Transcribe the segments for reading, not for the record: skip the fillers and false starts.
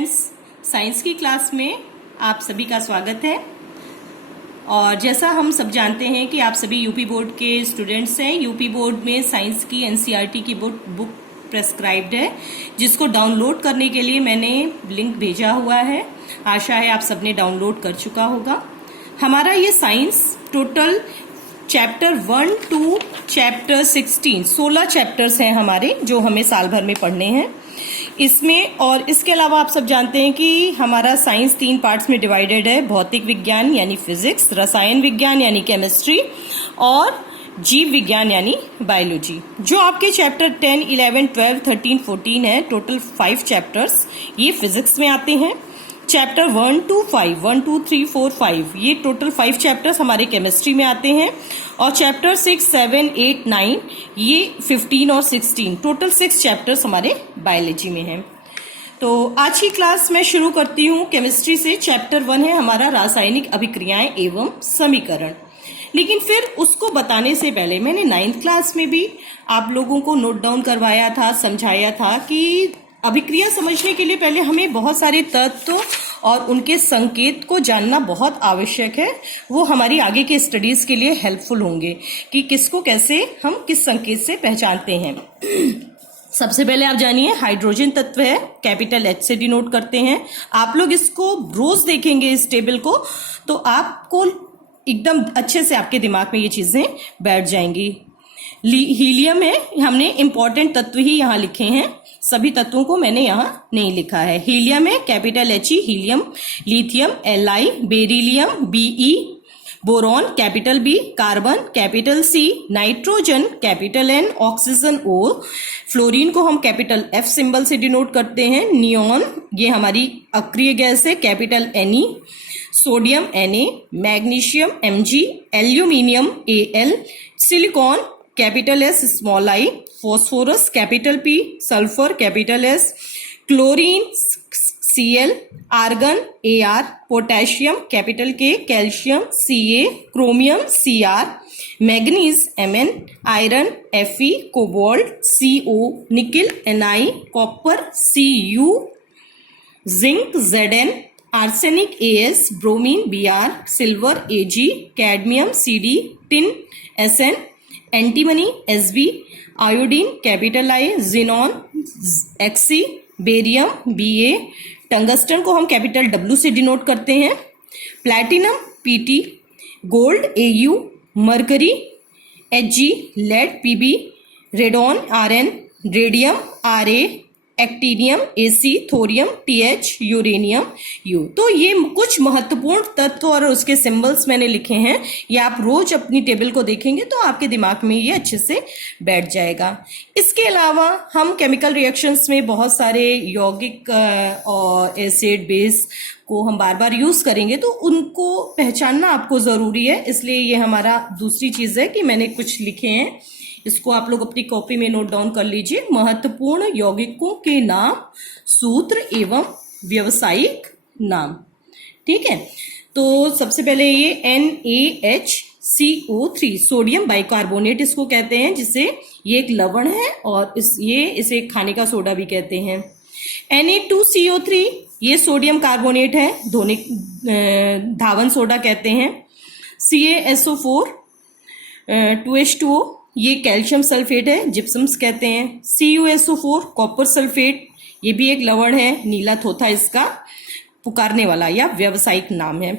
Students, science की class में आप सभी का स्वागत है। और जैसा हम सब जानते हैं कि आप सभी यूपी बोर्ड के स्टूडेंट्स हैं। यूपी बोर्ड में साइंस की एनसीईआरटी की बुक प्रेस्क्राइब्ड है, जिसको डाउनलोड करने के लिए मैंने लिंक भेजा हुआ है। आशा है आप सबने डाउनलोड कर चुका होगा। हमारा ये science total chapter 1 to chapter 16 chapters हैं हमारे, जो हमें साल भर में पढ़ने हैं इसमें। और इसके अलावा आप सब जानते हैं कि हमारा साइंस 3 पार्ट्स में डिवाइडेड है। भौतिक विज्ञान यानी फिजिक्स, रसायन विज्ञान यानी केमिस्ट्री और जीव विज्ञान यानी बायोलॉजी। जो आपके चैप्टर 10, 11, 12, 13, 14 है, टोटल 5 चैप्टर्स ये फिजिक्स में आते हैं। चैप्टर 1 to 5, 1, 2, 3, 4, 5 ये टोटल 5 चैप्टर्स हमारे केमिस्ट्री में आते हैं। और चैप्टर 6, 7, 8, 9 ये 15 और 16 टोटल 6 चैप्टर्स हमारे बायोलॉजी में हैं। तो आज की क्लास मैं शुरू करती हूँ केमिस्ट्री से। चैप्टर 1 है हमारा रासायनिक अभिक्रियाएं एवं समीकरण। लेकिन फिर उसको बताने से पहले मैंने 9th क्लास में भी आप लोगों को नोट डाउन करवाया था, समझाया था कि अभिक्रिया समझने के लिए पहले हमें बहुत सारे तत्व और उनके संकेत को जानना बहुत आवश्यक है। वो हमारी आगे के स्टडीज के लिए हेल्पफुल होंगे कि किसको कैसे हम किस संकेत से पहचानते हैं। सबसे पहले आप जानिए, हाइड्रोजन तत्व है, कैपिटल H से डिनोट करते हैं। आप लोग इसको रोज देखेंगे इस टेबल को, तो आपको एकदम अच्छे से आपके दिमाग में ये चीजें बैठ जाएंगी। हीलियम है, हमने इंपॉर्टेंट तत्व ही यहाँ लिखे हैं, सभी तत्वों को मैंने यहाँ नहीं लिखा है। हीलियम है, capital He, helium. Lithium Li, beryllium Be, boron capital B, carbon capital C, nitrogen capital N, oxygen O, fluorine को हम कैपिटल F सिंबल से डिनोट करते हैं। नियॉन ये हमारी अक्रिय गैस है, capital Ne, sodium Na, magnesium Mg, aluminium Al, silicon capital S small I, phosphorus capital P, sulphur capital S, chlorine Cl, argon Ar, potassium capital K, calcium Ca, chromium Cr, manganese Mn, iron Fe, cobalt Co, nickel Ni, copper Cu, zinc Zn, arsenic As, bromine Br, silver Ag, cadmium Cd, tin Sn, antimony Sb, iodine capital I, xenon Xc, barium Ba, tungsten को हम capital W से denote करते हैं। Platinum Pt, gold Au, mercury Hg, lead Pb, radon Rn, radium Ra, actinium Ac, thorium Th, uranium U। तो ये कुछ महत्वपूर्ण तत्व और उसके सिंबल्स मैंने लिखे हैं। ये आप रोज अपनी टेबल को देखेंगे तो आपके दिमाग में ये अच्छे से बैठ जाएगा। इसके अलावा हम केमिकल रिएक्शंस में बहुत सारे यौगिक और एसिड बेस को हम बार बार यूज करेंगे, तो उनको पहचानना आपको जरूरी है। इसलिए ये हमारा दूसरी चीज है कि मैंने कुछ लिखे हैं, इसको आप लोग अपनी कॉपी में नोट डाउन कर लीजिए। महत्वपूर्ण यौगिकों के नाम, सूत्र एवं व्यावसायिक नाम। ठीक है, तो सबसे पहले ये NaHCO3 सोडियम बाइकार्बोनेट इसको कहते हैं, जिसे ये एक लवण है और इसे खाने का सोडा भी कहते हैं। Na2CO3 ये सोडियम कार्बोनेट है, धावन सोडा कहते हैं। CaSO4 2H2O ये कैल्शियम सल्फेट है, जिप्सम्स कहते हैं। CuSO4 कॉपर सल्फेट, ये भी एक लवण है, नीला थोथा इसका पुकारने वाला या व्यावसायिक नाम है।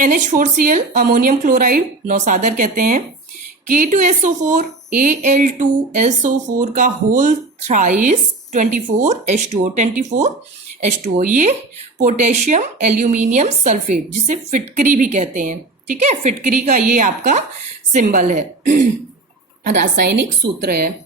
NH4Cl अमोनियम क्लोराइड नौसादर कहते हैं। K2SO4 Al2SO4 का होल थ्राइस 24H2O ये पोटेशियम एल्यूमिनियम सल्फेट, जिसे फिटकरी भी कहते हैं। ठीक है, फिटकरी का ये आपका सिंबल है, रासायनिक सूत्र है।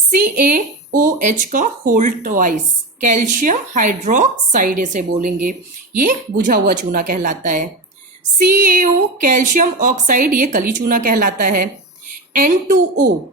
CaOH का होल ट्वाइस, कैल्शियम हाइड्रोक्साइड इसे बोलेंगे, ये बुझा हुआ चूना कहलाता है। CaO कैल्शियम ऑक्साइड, ये कली चूना कहलाता है। N2O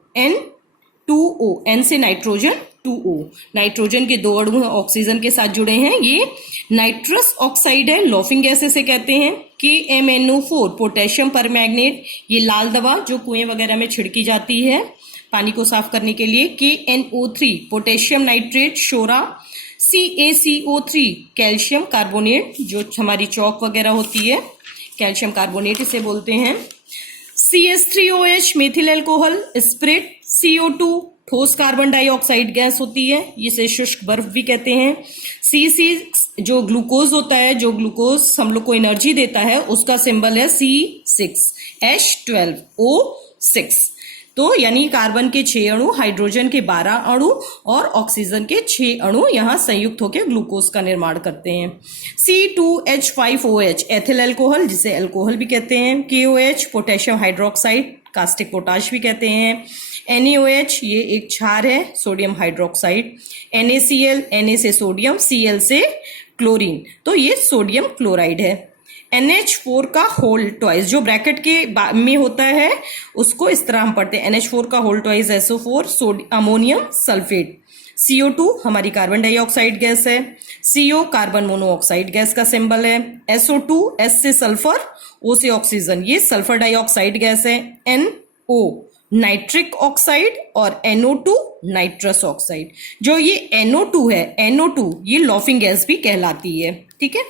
N से नाइट्रोजन, 2O नाइट्रोजन के 2 अणु ऑक्सीजन के साथ जुड़े हैं, ये नाइट्रस ऑक्साइड है, लॉफिंग गैस इसे कहते हैं। KMNO4 पोटेशियम परमैंगनेट, ये लाल दवा जो कुएं वगैरह में छिड़की जाती है पानी को साफ करने के लिए। KNO3 पोटेशियम नाइट्रेट, शोरा CaCO3 कैल्शियम कार्बोनेट, जो हमारी चौक वगैरह होती है, कैल्शियम कार्बोनेट इसे बोलते हैं। CH3OH methyl alcohol spirit. CO2 ठोस कार्बन डाइऑक्साइड गैस होती है, इसे शुष्क बर्फ भी कहते हैं। C6 जो ग्लूकोज होता है, जो ग्लूकोज हम लोग को एनर्जी देता है, उसका सिंबल है C6H12O6। तो यानी कार्बन के 6 अणु, हाइड्रोजन के 12 अणु और ऑक्सीजन के 6 अणु यहां संयुक्त होकर ग्लूकोज का निर्माण करते हैं। C2H5OH एथिल अल्कोहल, जिसे अल्कोहल भी कहते हैं। KOH potassium hydroxide, caustic potash भी कहते हैं। NaOH ये एक क्षार है, सोडियम हाइड्रोक्साइड। NaCl, Na से सोडियम, Cl से क्लोरीन, तो ये सोडियम क्लोराइड है। NH4 का होल ट्वाइस, जो ब्रैकेट के में होता है उसको इस तरह हम पढ़ते हैं, NH4 का whole twice SO4 ammonium sulphate. CO2 हमारी कार्बन डाइऑक्साइड गैस है। CO कार्बन मोनोऑक्साइड गैस का सिंबल है। SO2 S से सल्फर, O से ऑक्सीजन, ये सल्फर डाइऑक्साइड गैस है। NO नाइट्रिक ऑक्साइड और NO2 नाइट्रस ऑक्साइड। जो ये NO2 है, NO2 ये लॉफिंग गैस भी कहलाती है, ठीक है।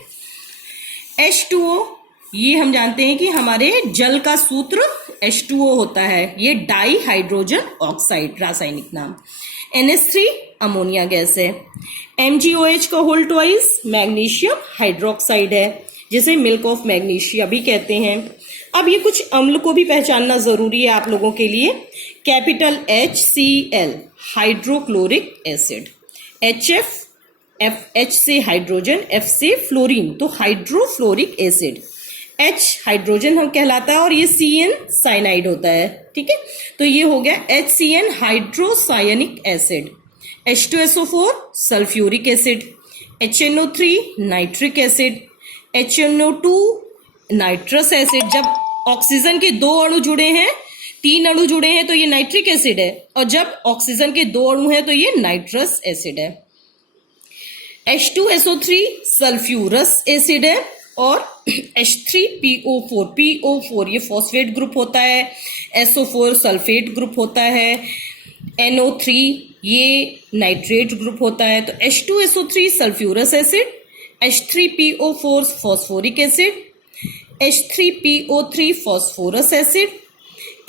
H2O ये हम जानते हैं कि हमारे जल का सूत्र H2O होता है, ये डाई हाइड्रोजन ऑक्साइड रासायनिक नाम। NH3 अमोनिया गैस है। MgOH का होल ट्वाइस मैग्नीशियम हाइड्रोक्साइड है, जिसे मिल्क ऑफ मैग्नीशिया भी कहते हैं। अब ये कुछ अम्ल को भी पहचानना जरूरी है आप लोगों के लिए। Capital HCl hydrochloric acid, HF H से हाइड्रोजन, F से फ्लोरीन, तो हाइड्रोफ्लोरिक एसिड। H हाइड्रोजन हम कहलाता है और ये CN साइनाइड होता है, ठीक है। तो ये हो गया HCN hydrocyanic acid. H2SO4 sulphuric acid. HNO3 nitric acid. HNO2 nitrous acid. जब ऑक्सीजन के 2 अणु जुड़े हैं, 3 अणु जुड़े हैं तो ये नाइट्रिक एसिड है, और जब ऑक्सीजन के 2 अणु हैं तो ये नाइट्रस एसिड है। H2SO3 सल्फ्यूरस एसिड है और H3PO4 ये फॉस्फेट ग्रुप होता है। SO4 सल्फेट ग्रुप होता है। NO3 ये नाइट्रेट ग्रुप होता है। तो H2SO3 sulphurous acid, H3PO4 phosphoric acid, H3PO3 phosphorous acid,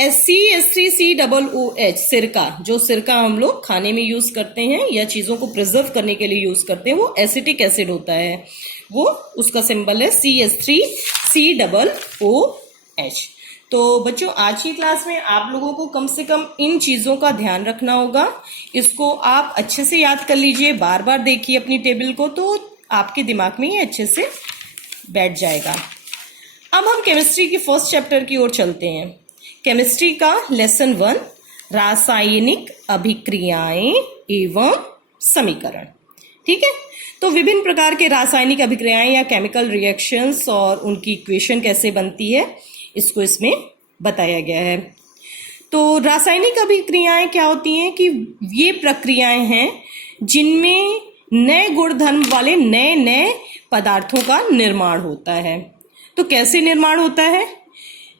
CH3COOH सिरका, जो सिरका हम लोग खाने में यूज करते हैं या चीजों को प्रिजर्व करने के लिए यूज करते हैं, वो एसिटिक एसिड होता है, वो उसका सिंबल है CH3COOH। तो बच्चों आज की क्लास में आप लोगों को कम से कम इन चीजों का ध्यान रखना होगा। इसको आप अच्छे से याद कर लीजिए, बार बार देखिए अपनी टेबल को, तो आपके दिमाग में ये अच्छे से बैठ जाएगा। अब हम केमिस्ट्री की फर्स्ट चैप्टर की ओर चलते हैं। केमिस्ट्री का लेसन 1 रासायनिक अभिक्रियाएं एवं समीकरण, ठीक है। तो विभिन्न प्रकार के रासायनिक अभिक्रियाएं या केमिकल रिएक्शंस और उनकी इक्वेशन कैसे बनती है, इसको इसमें बताया गया है। तो रासायनिक अभिक्रियाएं क्या होती हैं कि ये प्रक्रियाएं हैं जिनमें नए गुणधर्म वाले नए नए पदार्थों का निर्माण होता है। तो कैसे निर्माण होता है?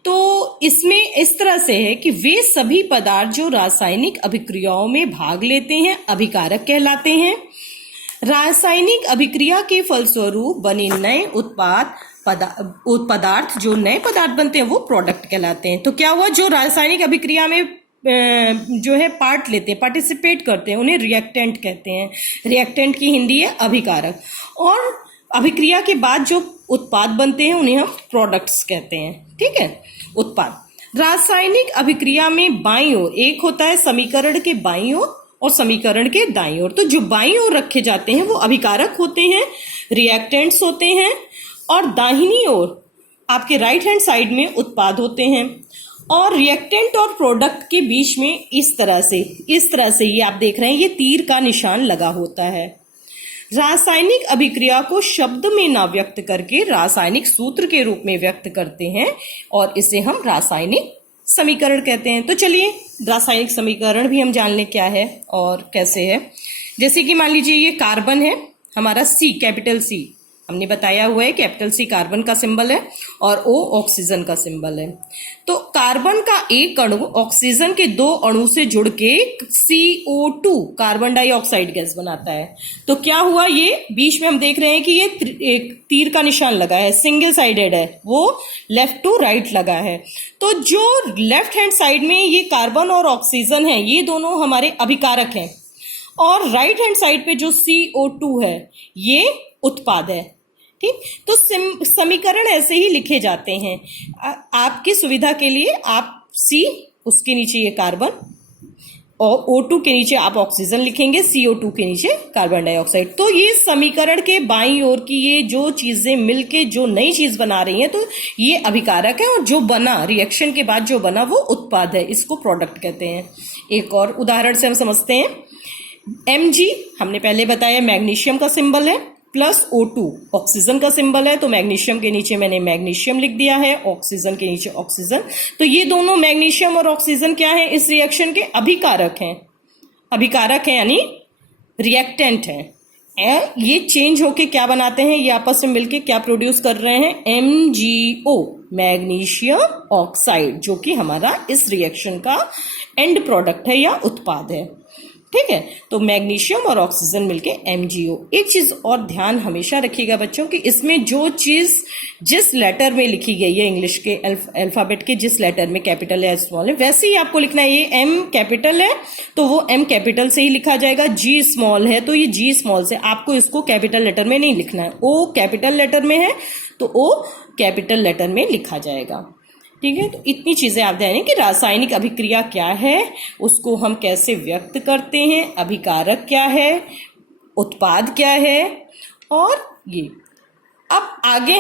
तो इसमें इस तरह से है कि वे सभी पदार्थ जो रासायनिक अभिक्रियाओं में भाग लेते हैं अभिकारक कहलाते हैं। रासायनिक अभिक्रिया के फलस्वरूप बने नए पदार्थ जो नए पदार्थ बनते हैं वो प्रोडक्ट कहलाते हैं। तो क्या हुआ, जो रासायनिक अभिक्रिया में जो है पार्ट लेते हैं, पार्टिसिपेट करते हैं, उन्हें रिएक्टेंट कहते हैं। रिएक्टेंट की हिंदी है अभिकारक। और अभिक्रिया के बाद जो उत्पाद बनते हैं उन्हें हम प्रोडक्ट्स कहते हैं, ठीक है, उत्पाद। रासायनिक अभिक्रिया में बाईं ओर एक होता है समीकरण के बाईं ओर और समीकरण के दाईं ओर। तो जो बाईं ओर रखे जाते हैं वो अभिकारक होते हैं, रिएक्टेंट्स होते हैं, और दाहिनी ओर आपके राइट हैंड साइड में उत्पाद होते हैं। और रिएक्टेंट और प्रोडक्ट के बीच में इस तरह से ये आप देख रहे हैं, ये तीर का निशान लगा होता है। रासायनिक अभिक्रिया को शब्द में ना व्यक्त करके रासायनिक सूत्र के रूप में व्यक्त करते हैं और इसे हम रासायनिक समीकरण कहते हैं। तो चलिए रासायनिक समीकरण भी हम जान लें क्या है और कैसे है। जैसे कि मान लीजिए ये कार्बन है हमारा, C कैपिटल C हमने बताया हुआ है कैपिटल सी कार्बन का सिंबल है और O ऑक्सीजन का सिंबल है। तो कार्बन का एक अणु ऑक्सीजन के 2 अणु से जुड़ के CO2 कार्बन डाइऑक्साइड गैस बनाता है। तो क्या हुआ, ये बीच में हम देख रहे हैं कि ये एक तीर का निशान लगा है, सिंगल साइडेड है, वो लेफ्ट टू राइट लगा है। तो जो लेफ्ट हैंड साइड में ये कार्बन और ऑक्सीजन है, ये दोनों हमारे अभिकारक हैं, और राइट हैंड साइड पे जो CO2 है ये उत्पाद है। ठीक, तो समीकरण ऐसे ही लिखे जाते हैं। आपकी सुविधा के लिए आप C, उसके नीचे ये कार्बन, और O2 के नीचे आप ऑक्सीजन लिखेंगे, CO2 के नीचे कार्बन डाइऑक्साइड। तो ये समीकरण के बाईं ओर की ये जो चीजें मिलके जो नई चीज बना रही हैं, तो ये अभिकारक है, और जो बना रिएक्शन के बाद जो बना वो उत्पाद है, इसको प्रोडक्ट कहते हैं। एक और उदाहरण से हम समझते हैं। Mg हमने पहले बताया मैग्नीशियम का सिंबल है, प्लस O2 ऑक्सीजन का सिंबल है, तो मैग्नीशियम के नीचे मैंने मैग्नीशियम लिख दिया है, ऑक्सीजन के नीचे ऑक्सीजन। तो ये दोनों मैग्नीशियम और ऑक्सीजन क्या है, इस रिएक्शन के अभिकारक हैं। अभिकारक हैं यानी रिएक्टेंट हैं। ये चेंज होके क्या बनाते हैं, ये आपस में मिलके क्या प्रोड्यूस कर रहे हैं, MgO मैग्नीशियम ऑक्साइड, जो कि हमारा इस रिएक्शन का एंड प्रोडक्ट है या उत्पाद है। ठीक है, तो मैग्नीशियम और ऑक्सीजन मिलके MgO। एक चीज और ध्यान हमेशा रखिएगा बच्चों कि इसमें जो चीज जिस लेटर में लिखी गई है, इंग्लिश के अल्फाबेट के जिस लेटर में कैपिटल या स्मॉल है, वैसे ही आपको लिखना है। ये M कैपिटल है तो वो M कैपिटल से ही लिखा जाएगा, G स्मॉल है तो ये G स्मॉल से, आपको इसको कैपिटल लेटर में नहीं लिखना है। O कैपिटल लेटर में है तो O कैपिटल लेटर में लिखा जाएगा। ठीक है, तो इतनी चीजें आप ध्यान दें कि रासायनिक अभिक्रिया क्या है, उसको हम कैसे व्यक्त करते हैं, अभिकारक क्या है, उत्पाद क्या है, और ये अब आगे